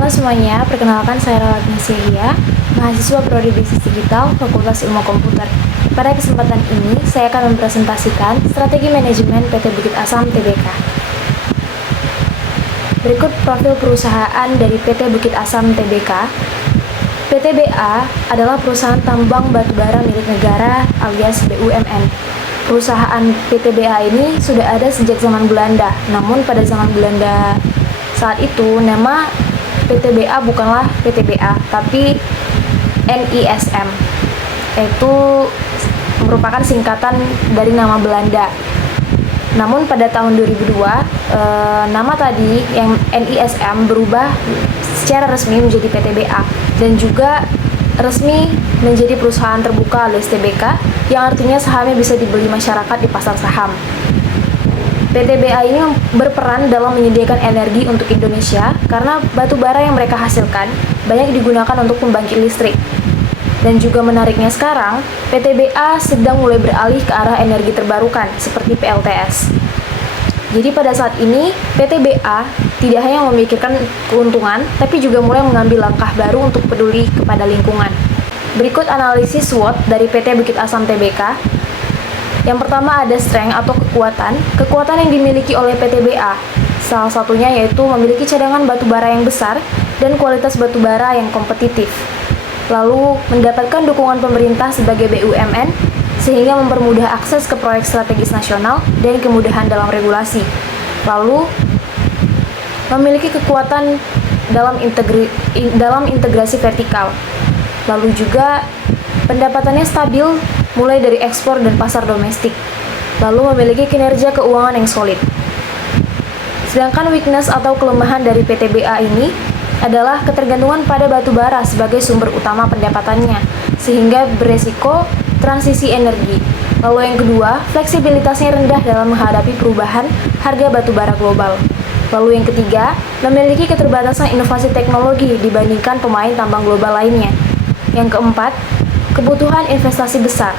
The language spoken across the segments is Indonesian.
Halo semuanya, perkenalkan saya Rawatni Syahia, mahasiswa Prodi Bisnis Digital, Fakultas Ilmu Komputer. Pada kesempatan ini, saya akan mempresentasikan strategi manajemen PT Bukit Asam Tbk. Berikut profil perusahaan dari PT Bukit Asam Tbk. PTBA adalah perusahaan tambang batubara milik negara alias BUMN. Perusahaan PTBA ini sudah ada sejak zaman Belanda, namun pada zaman Belanda saat itu nama PTBA bukanlah PTBA, tapi NISM, yaitu merupakan singkatan dari nama Belanda. Namun pada tahun 2002, nama tadi yang NISM berubah secara resmi menjadi PTBA dan juga resmi menjadi perusahaan terbuka alias TBK, yang artinya sahamnya bisa dibeli masyarakat di pasar saham. PTBA ini berperan dalam menyediakan energi untuk Indonesia karena batu bara yang mereka hasilkan banyak digunakan untuk pembangkit listrik. Dan juga menariknya sekarang, PTBA sedang mulai beralih ke arah energi terbarukan seperti PLTS. Jadi pada saat ini, PTBA tidak hanya memikirkan keuntungan, tapi juga mulai mengambil langkah baru untuk peduli kepada lingkungan. Berikut analisis SWOT dari PT Bukit Asam Tbk. Yang pertama ada strength atau kekuatan yang dimiliki oleh PTBA. Salah satunya yaitu memiliki cadangan batubara yang besar dan kualitas batubara yang kompetitif. Lalu mendapatkan dukungan pemerintah sebagai BUMN sehingga mempermudah akses ke proyek strategis nasional dan kemudahan dalam regulasi. Lalu memiliki kekuatan dalam integrasi vertikal. Lalu juga pendapatannya stabil mulai dari ekspor dan pasar domestik. Lalu memiliki kinerja keuangan yang solid. Sedangkan weakness atau kelemahan dari PTBA ini adalah ketergantungan pada batu bara sebagai sumber utama pendapatannya, sehingga beresiko transisi energi. Lalu yang kedua, fleksibilitasnya rendah dalam menghadapi perubahan harga batu bara global. Lalu yang ketiga, memiliki keterbatasan inovasi teknologi dibandingkan pemain tambang global lainnya. Yang keempat, kebutuhan investasi besar.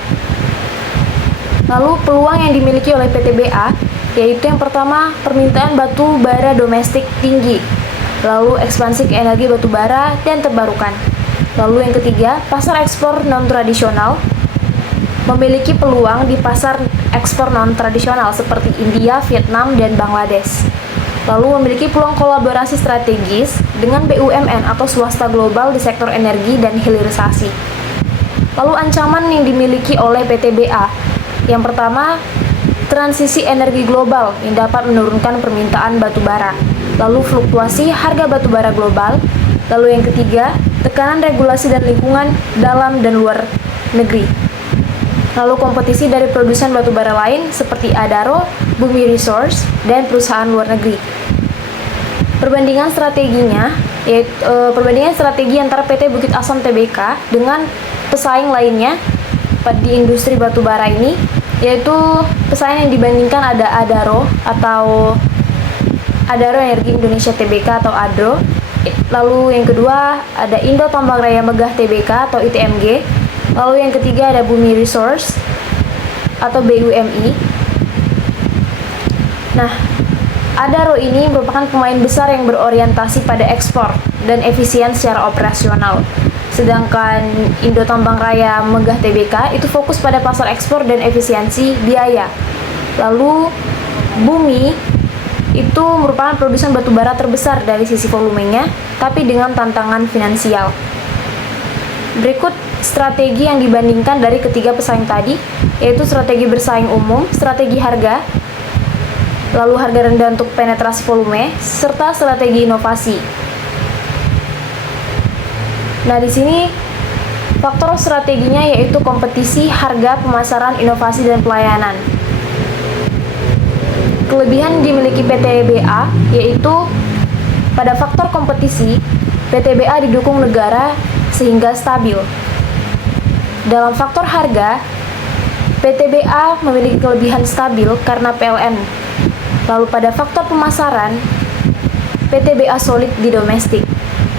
Lalu peluang yang dimiliki oleh PTBA yaitu yang pertama, permintaan batu bara domestik tinggi. Lalu ekspansi ke energi batu bara dan terbarukan. Lalu yang ketiga, pasar ekspor non-tradisional, memiliki peluang di pasar ekspor non-tradisional seperti India, Vietnam, dan Bangladesh. Lalu memiliki peluang kolaborasi strategis dengan BUMN atau swasta global di sektor energi dan hilirisasi. Lalu ancaman yang dimiliki oleh PTBA, yang pertama, transisi energi global yang dapat menurunkan permintaan batu bara. Lalu fluktuasi harga batu bara global. Lalu yang ketiga, tekanan regulasi dan lingkungan dalam dan luar negeri. Lalu kompetisi dari produsen batu bara lain seperti Adaro, Bumi Resource, dan perusahaan luar negeri. Perbandingan strategi antara PT Bukit Asam Tbk dengan pesaing lainnya di industri batu bara ini, yaitu pesaing yang dibandingkan ada Adaro Energi Indonesia Tbk atau ADRO. Lalu yang kedua ada Indo Tambang Raya Megah Tbk atau ITMG. Lalu yang ketiga ada Bumi Resource atau BUMI. Nah, Adaro ini merupakan pemain besar yang berorientasi pada ekspor dan efisien secara operasional. Sedangkan Indo Tambang Raya Megah Tbk itu fokus pada pasar ekspor dan efisiensi biaya. Lalu Bumi itu merupakan produsen batubara terbesar dari sisi volumenya, tapi dengan tantangan finansial. Berikut strategi yang dibandingkan dari ketiga pesaing tadi, yaitu strategi bersaing umum, strategi harga, lalu harga rendah untuk penetrasi volume, serta strategi inovasi. Nah, di sini faktor strateginya yaitu kompetisi, harga, pemasaran, inovasi, dan pelayanan. Kelebihan dimiliki PTBA yaitu pada faktor kompetisi, PTBA didukung negara sehingga stabil. Dalam faktor harga, PTBA memiliki kelebihan stabil karena PLN. Lalu pada faktor pemasaran, PTBA solid di domestik.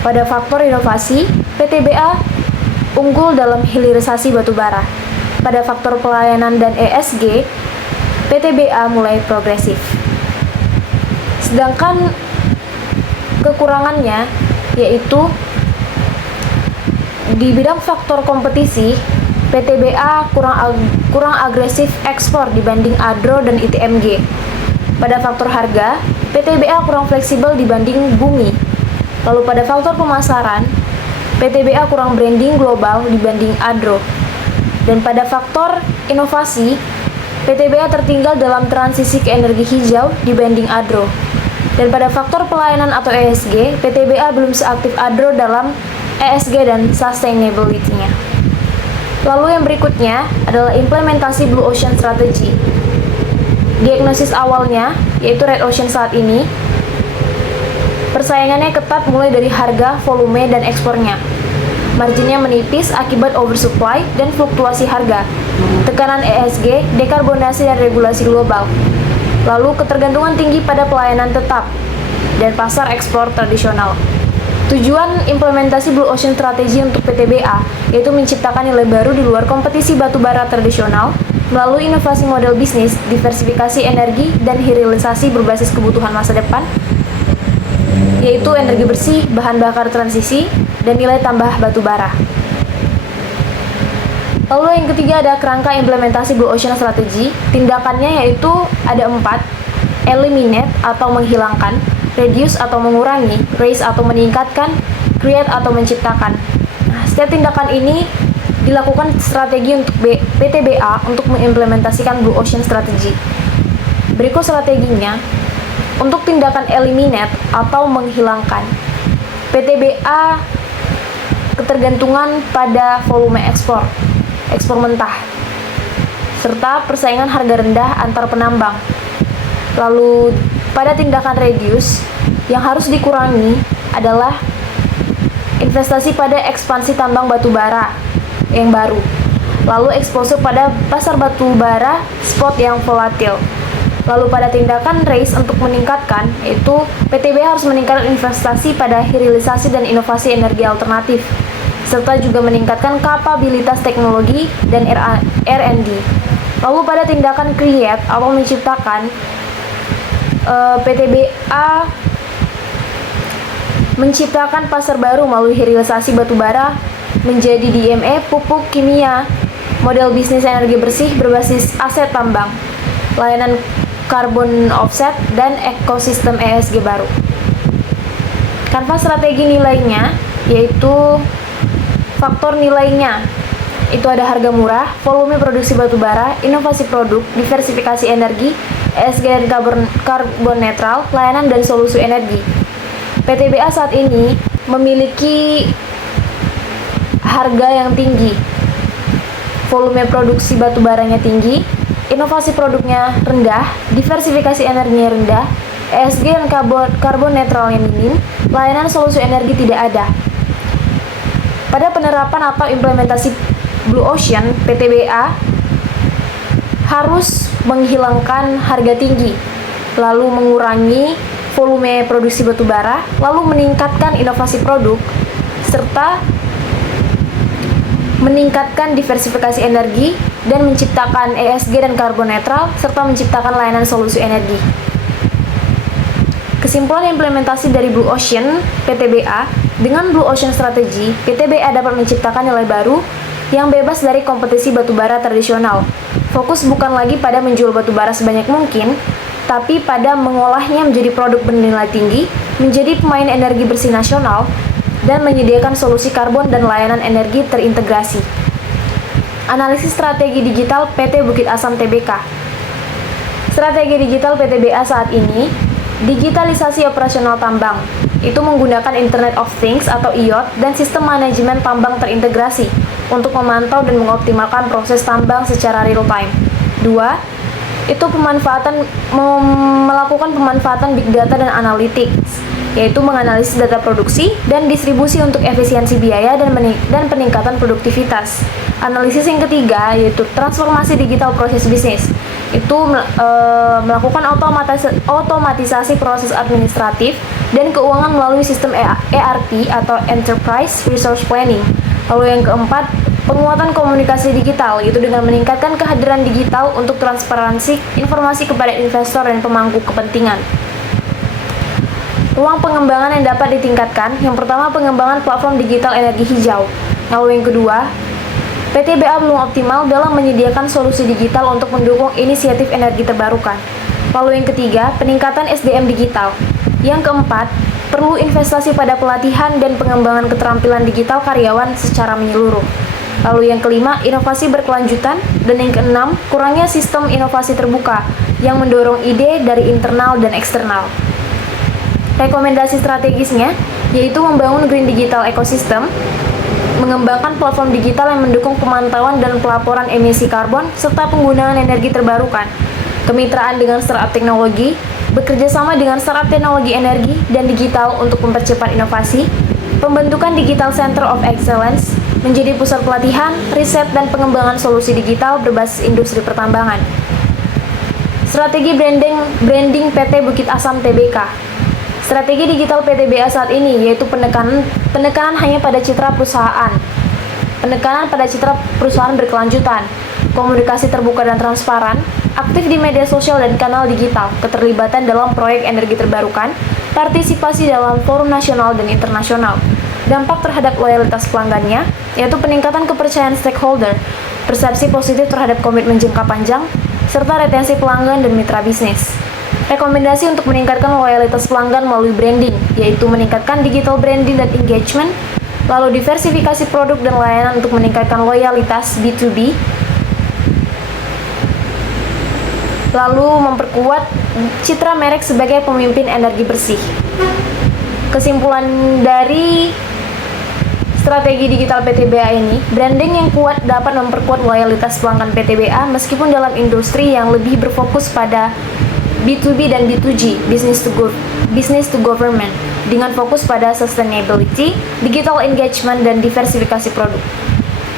Pada faktor inovasi, PTBA unggul dalam hilirisasi batubara. Pada faktor pelayanan dan ESG, PTBA mulai progresif. Sedangkan kekurangannya yaitu di bidang faktor kompetisi, PTBA kurang agresif ekspor dibanding ADRO dan ITMG. Pada faktor harga, PTBA kurang fleksibel dibanding Bumi. Lalu pada faktor pemasaran, PTBA kurang branding global dibanding ADRO. Dan pada faktor inovasi, PTBA tertinggal dalam transisi ke energi hijau dibanding ADRO. Dan pada faktor pelayanan atau ESG, PTBA belum seaktif ADRO dalam ESG dan sustainability-nya. Lalu yang berikutnya adalah implementasi Blue Ocean Strategy. Diagnosis awalnya, yaitu Red Ocean saat ini, persaingannya ketat mulai dari harga, volume, dan ekspornya. Marginnya menipis akibat oversupply dan fluktuasi harga, tekanan ESG, dekarbonasi dan regulasi global. Lalu ketergantungan tinggi pada pelayanan tetap dan pasar ekspor tradisional. Tujuan implementasi Blue Ocean Strategy untuk PTBA yaitu menciptakan nilai baru di luar kompetisi batubara tradisional melalui inovasi model bisnis, diversifikasi energi, dan hilirisasi berbasis kebutuhan masa depan, yaitu energi bersih, bahan bakar transisi, dan nilai tambah batubara. Lalu yang ketiga ada kerangka implementasi Blue Ocean Strategy. Tindakannya yaitu ada 4: eliminate atau menghilangkan, reduce atau mengurangi, raise atau meningkatkan, create atau menciptakan. Nah, setiap tindakan ini dilakukan strategi untuk PTBA untuk mengimplementasikan Blue Ocean Strategy. Berikut strateginya. Untuk tindakan eliminate atau menghilangkan, PTBA ketergantungan pada volume ekspor mentah, serta persaingan harga rendah antar penambang. Lalu pada tindakan reduce, yang harus dikurangi adalah investasi pada ekspansi tambang batubara yang baru. Lalu exposure pada pasar batubara spot yang volatil. Lalu pada tindakan raise untuk meningkatkan, yaitu PTB harus meningkatkan investasi pada hilirisasi dan inovasi energi alternatif, serta juga meningkatkan kapabilitas teknologi dan R&D. Lalu pada tindakan create atau menciptakan, PTBA menciptakan pasar baru melalui hilirisasi batubara menjadi DME, pupuk kimia, model bisnis energi bersih berbasis aset tambang, layanan carbon offset, dan ekosistem ESG baru. Kanvas strategi nilainya yaitu faktor nilainya itu ada harga murah, volume produksi batubara, inovasi produk, diversifikasi energi, ESG dan karbon netral, layanan dan solusi energi. PTBA saat ini memiliki harga yang tinggi, volume produksi batubaranya tinggi, inovasi produknya rendah, diversifikasi energinya rendah, ESG dan karbon netralnya minim, layanan solusi energi tidak ada. Pada penerapan atau implementasi Blue Ocean, PTBA harus menghilangkan harga tinggi, lalu mengurangi volume produksi batubara, lalu meningkatkan inovasi produk, serta meningkatkan diversifikasi energi dan menciptakan ESG dan karbon netral, serta menciptakan layanan solusi energi. Kesimpulan implementasi dari Blue Ocean PTBA, dengan Blue Ocean Strategy, PTBA dapat menciptakan nilai baru yang bebas dari kompetisi batubara tradisional. Fokus bukan lagi pada menjual batubara sebanyak mungkin, tapi pada mengolahnya menjadi produk bernilai tinggi, menjadi pemain energi bersih nasional, dan menyediakan solusi karbon dan layanan energi terintegrasi. Analisis strategi digital PT Bukit Asam Tbk. Strategi digital PTBA saat ini, digitalisasi operasional tambang, itu menggunakan Internet of Things atau IoT dan sistem manajemen tambang terintegrasi untuk memantau dan mengoptimalkan proses tambang secara real time. 2. Itu melakukan pemanfaatan big data dan analytics, yaitu menganalisis data produksi dan distribusi untuk efisiensi biaya dan peningkatan produktivitas. Analisis yang ketiga yaitu transformasi digital proses bisnis, itu melakukan otomatisasi proses administratif dan keuangan melalui sistem ERP atau Enterprise Resource Planning. Lalu yang keempat, penguatan komunikasi digital, yaitu dengan meningkatkan kehadiran digital untuk transparansi informasi kepada investor dan pemangku kepentingan. Ruang pengembangan yang dapat ditingkatkan, yang pertama pengembangan platform digital energi hijau. Lalu yang kedua, PTBA belum optimal dalam menyediakan solusi digital untuk mendukung inisiatif energi terbarukan. Lalu yang ketiga, peningkatan SDM digital. Yang keempat, perlu investasi pada pelatihan dan pengembangan keterampilan digital karyawan secara menyeluruh. Lalu yang kelima, inovasi berkelanjutan. Dan yang keenam, kurangnya sistem inovasi terbuka yang mendorong ide dari internal dan eksternal. Rekomendasi strategisnya yaitu membangun green digital ecosystem, mengembangkan platform digital yang mendukung pemantauan dan pelaporan emisi karbon, serta penggunaan energi terbarukan, kemitraan dengan startup teknologi, bekerja sama dengan startup teknologi energi dan digital untuk mempercepat inovasi, pembentukan Digital Center of Excellence, menjadi pusat pelatihan, riset, dan pengembangan solusi digital berbasis industri pertambangan. Strategi branding PT Bukit Asam Tbk. Strategi digital PTBA saat ini yaitu penekanan hanya pada citra perusahaan, penekanan pada citra perusahaan berkelanjutan, komunikasi terbuka dan transparan, aktif di media sosial dan kanal digital, keterlibatan dalam proyek energi terbarukan, partisipasi dalam forum nasional dan internasional. Dampak terhadap loyalitas pelanggannya yaitu peningkatan kepercayaan stakeholder, persepsi positif terhadap komitmen jangka panjang, serta retensi pelanggan dan mitra bisnis. Rekomendasi untuk meningkatkan loyalitas pelanggan melalui branding, yaitu meningkatkan digital branding dan engagement, lalu diversifikasi produk dan layanan untuk meningkatkan loyalitas B2B, lalu memperkuat citra merek sebagai pemimpin energi bersih. Kesimpulan dari strategi digital PTBA ini, branding yang kuat dapat memperkuat loyalitas pelanggan PTBA meskipun dalam industri yang lebih berfokus pada B2B dan B2G, business to government, dengan fokus pada sustainability, digital engagement, dan diversifikasi produk.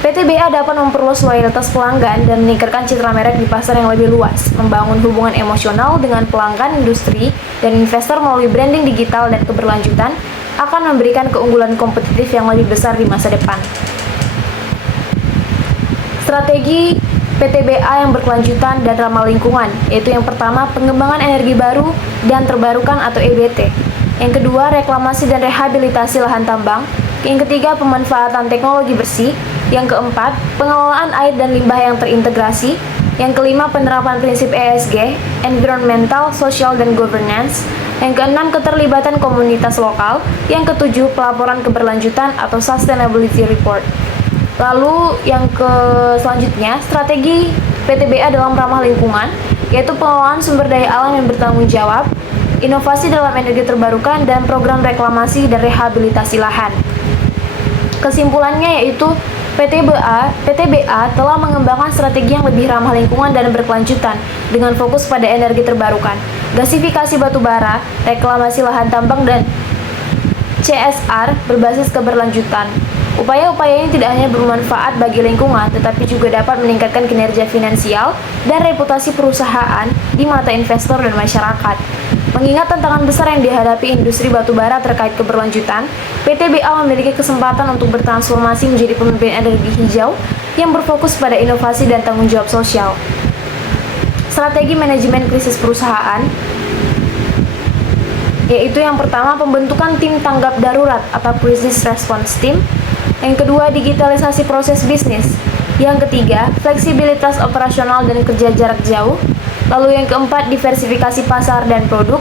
PTBA dapat memperluas loyalitas pelanggan dan meningkatkan citra merek di pasar yang lebih luas, membangun hubungan emosional dengan pelanggan industri dan investor melalui branding digital dan keberlanjutan, akan memberikan keunggulan kompetitif yang lebih besar di masa depan. Strategi PTBA yang berkelanjutan dan ramah lingkungan, yaitu yang pertama, pengembangan energi baru dan terbarukan atau EBT. Yang kedua, reklamasi dan rehabilitasi lahan tambang. Yang ketiga, pemanfaatan teknologi bersih. Yang keempat, pengelolaan air dan limbah yang terintegrasi. Yang kelima, penerapan prinsip ESG, environmental, social, dan governance. Yang keenam, keterlibatan komunitas lokal. Yang ketujuh, pelaporan keberlanjutan atau sustainability report. Lalu yang selanjutnya, strategi PTBA dalam ramah lingkungan, yaitu pengelolaan sumber daya alam yang bertanggung jawab, inovasi dalam energi terbarukan, dan program reklamasi dan rehabilitasi lahan. Kesimpulannya yaitu PTBA telah mengembangkan strategi yang lebih ramah lingkungan dan berkelanjutan dengan fokus pada energi terbarukan, gasifikasi batubara, reklamasi lahan tambang, dan CSR berbasis keberlanjutan. Upaya-upaya ini tidak hanya bermanfaat bagi lingkungan, tetapi juga dapat meningkatkan kinerja finansial dan reputasi perusahaan di mata investor dan masyarakat. Mengingat tantangan besar yang dihadapi industri batubara terkait keberlanjutan, PTBA memiliki kesempatan untuk bertransformasi menjadi pemimpin energi hijau yang berfokus pada inovasi dan tanggung jawab sosial. Strategi manajemen krisis perusahaan, yaitu yang pertama, pembentukan tim tanggap darurat atau crisis response team. Yang kedua, digitalisasi proses bisnis. Yang ketiga, fleksibilitas operasional dan kerja jarak jauh. Lalu yang keempat, diversifikasi pasar dan produk.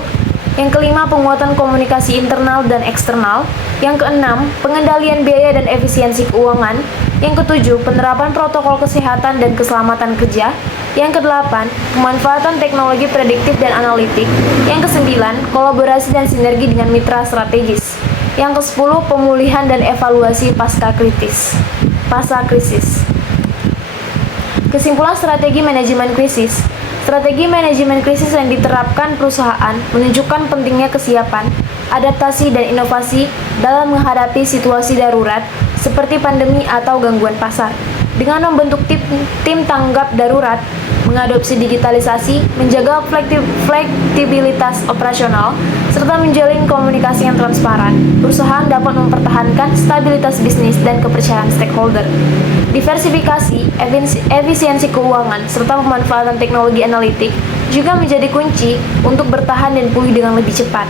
Yang kelima, penguatan komunikasi internal dan eksternal. Yang keenam, pengendalian biaya dan efisiensi keuangan. Yang ketujuh, penerapan protokol kesehatan dan keselamatan kerja. Yang kedelapan, pemanfaatan teknologi prediktif dan analitik. Yang kesembilan, kolaborasi dan sinergi dengan mitra strategis. Yang ke-10, pemulihan dan evaluasi pasca krisis. Kesimpulan strategi manajemen krisis. Strategi manajemen krisis yang diterapkan perusahaan menunjukkan pentingnya kesiapan, adaptasi, dan inovasi dalam menghadapi situasi darurat seperti pandemi atau gangguan pasar. Dengan membentuk tim tanggap darurat, mengadopsi digitalisasi, menjaga fleksibilitas operasional, serta menjalin komunikasi yang transparan, perusahaan dapat mempertahankan stabilitas bisnis dan kepercayaan stakeholder. Diversifikasi, efisiensi keuangan, serta pemanfaatan teknologi analitik juga menjadi kunci untuk bertahan dan pulih dengan lebih cepat.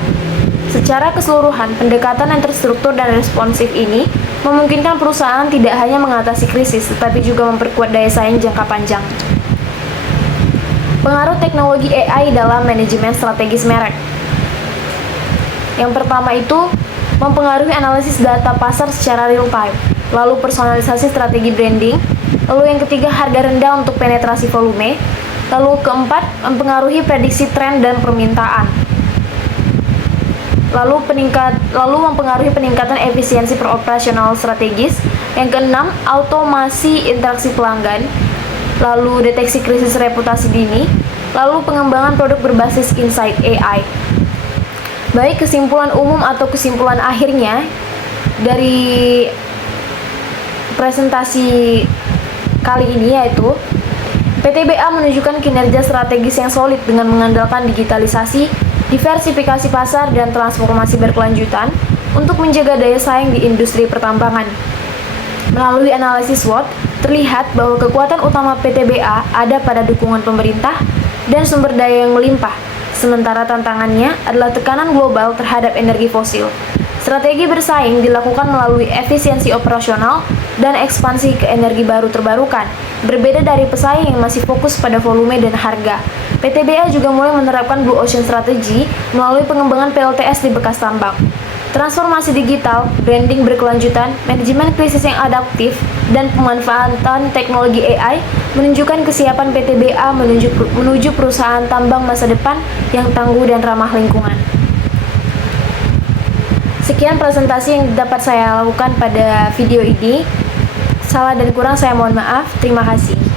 Secara keseluruhan, pendekatan yang terstruktur dan responsif ini memungkinkan perusahaan tidak hanya mengatasi krisis, tetapi juga memperkuat daya saing jangka panjang. Pengaruh teknologi AI dalam manajemen strategis merek. Yang pertama itu, mempengaruhi analisis data pasar secara real time, lalu personalisasi strategi branding, lalu yang ketiga, harga rendah untuk penetrasi volume, lalu keempat, mempengaruhi prediksi tren dan permintaan. Lalu mempengaruhi peningkatan efisiensi peroperasional strategis. Yang keenam, automasi interaksi pelanggan, lalu deteksi krisis reputasi dini, lalu pengembangan produk berbasis insight AI. Baik kesimpulan umum atau kesimpulan akhirnya dari presentasi kali ini yaitu PTBA menunjukkan kinerja strategis yang solid dengan mengandalkan digitalisasi, diversifikasi pasar, dan transformasi berkelanjutan untuk menjaga daya saing di industri pertambangan. Melalui analisis SWOT, terlihat bahwa kekuatan utama PTBA ada pada dukungan pemerintah dan sumber daya yang melimpah, sementara tantangannya adalah tekanan global terhadap energi fosil. Strategi bersaing dilakukan melalui efisiensi operasional dan ekspansi ke energi baru terbarukan. Berbeda dari pesaing yang masih fokus pada volume dan harga, PTBA juga mulai menerapkan Blue Ocean Strategy melalui pengembangan PLTS di bekas tambang. Transformasi digital, branding berkelanjutan, manajemen krisis yang adaptif, dan pemanfaatan teknologi AI menunjukkan kesiapan PTBA menuju perusahaan tambang masa depan yang tangguh dan ramah lingkungan. Sekian presentasi yang dapat saya lakukan pada video ini. Salah dan kurang saya mohon maaf. Terima kasih.